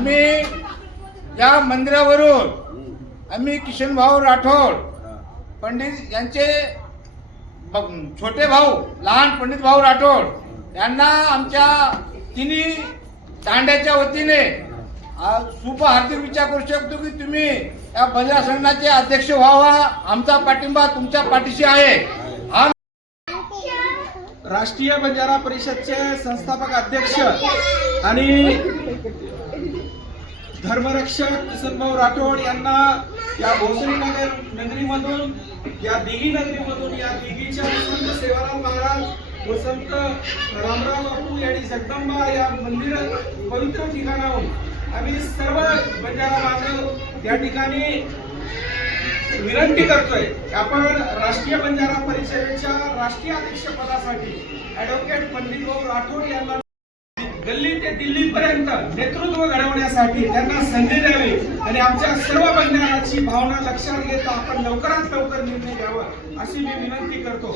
आम्ही या मंदिरावरून आम्ही किशनभाऊ राठोड पंडित यांचे छोटे भाऊ लहान पंडित भाऊ राठोड यांना आमच्या तिन्ही तांड्याच्या वतीने शुभ हार्दिक विचार करू शकतो की तुम्ही या बंजारा संघाचे अध्यक्ष व्हावा. आमचा पाठिंबा तुमच्या पाठीशी आहे. राष्ट्रीय बंजारा परिषदचे संस्थापक अध्यक्ष आणि धर्मरक्षक किशनभाऊ राठोड यांना या भोसरी नगरीमधून या दिघी नगरीमधून या दिघीच्या संत सेवाराम महाराज व संत रामराव बापू यांनी जगदंबा या मंदिर पवित्र ठिकाणाहून आम्ही सर्व बंजारा बांधव या ठिकाणी विनंती करतोय. आपण राष्ट्रीय बंजारा परिषदेच्या राष्ट्रीय अध्यक्षपदासाठी ऍडव्होकेट पंडितभाऊ राठोड यांना गल्ली ते दिल्लीपर्यंत नेतृत्व घडवण्यासाठी त्यांना संधी द्यावी आणि आमच्या सर्व बंजाराची भावना लक्षात घेता आपण लवकरात लवकर निर्णय घ्यावा अशी मी विनंती करतो.